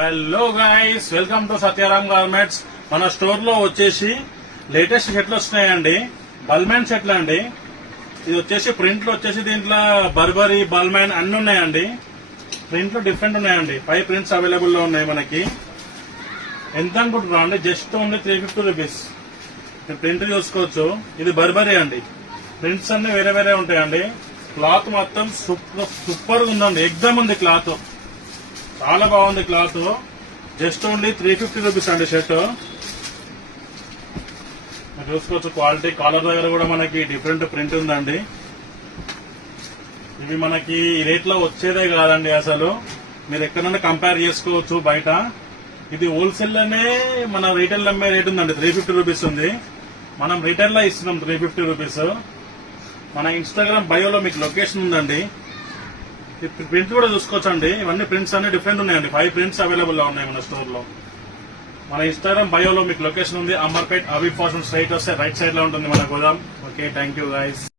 Hello guys, welcome to Satyaram garments. మన store లో వచ్చేసి లేటెస్ట్ షర్ట్లు వస్తున్నాయండి. బల్మెన్ షర్ట్లు అండి. ఇది వచ్చేసి ప్రింట్ లో వచ్చేసి దీంట్లో బర్బరీ, బల్మెన్ అన్ని ఉన్నాయండి. ప్రింట్ లో డిఫరెంట్ ఉన్నాయండి. 5 ప్రింట్స్ అవైలబుల్ లో ఉన్నాయి మనకి. ఎంత అనుకుంటున్నాం అండి? Just only 350 rupees. ప్రింట్ చూసుకోవచ్చు. ఇది బర్బరీ అండి. ప్రింట్స్ అన్ని వేరే వేరే ఉంటాయండి. క్లాత్ మొత్తం సూపర్ గా ఉందండి. ఎగ్జామ్ ఉంది క్లాత్, చాలా బాగుంది క్లాత్. జస్ట్ ఓన్లీ 350 రూపీస్ అండి షర్ట్. చూసుకోవచ్చు క్వాలిటీ. కాలర్ దగ్గర కూడా మనకి డిఫరెంట్ ప్రింట్ ఉందండి. ఇవి మనకి ఈ రేట్ లో వచ్చేదే కాదండి అసలు. మీరు ఎక్కడైనా కంపేర్ చేసుకోవచ్చు బయట. ఇది హోల్సేల్ లోనే మన రీటైల్ అమ్మే రేట్ ఉందండి. 350 రూపీస్ ఉంది. మనం రీటైల్ లో ఇస్తున్నాం 350 రూపీస్. మన ఇన్స్టాగ్రామ్ బయోలో మీకు లొకేషన్ ఉందండి. ప్రింట్ కూడా చూసుకోవచ్చండి. ఇవన్నీ ప్రింట్స్ అన్ని డిఫరెంట్ ఉన్నాయండి. 5 ప్రింట్స్ అవైలబుల్ గా ఉన్నాయి మన స్టోర్ లో. మన ఇన్స్టాగ్రామ్ బయోలో మీకు లొకేషన్ ఉంది. అమర్పేట్ అబీ ఫ్యాషన్ స్ట్రైట్ వస్తే రైట్ సైడ్ లో ఉంటుంది మన గోదాం. Okay, thank you guys.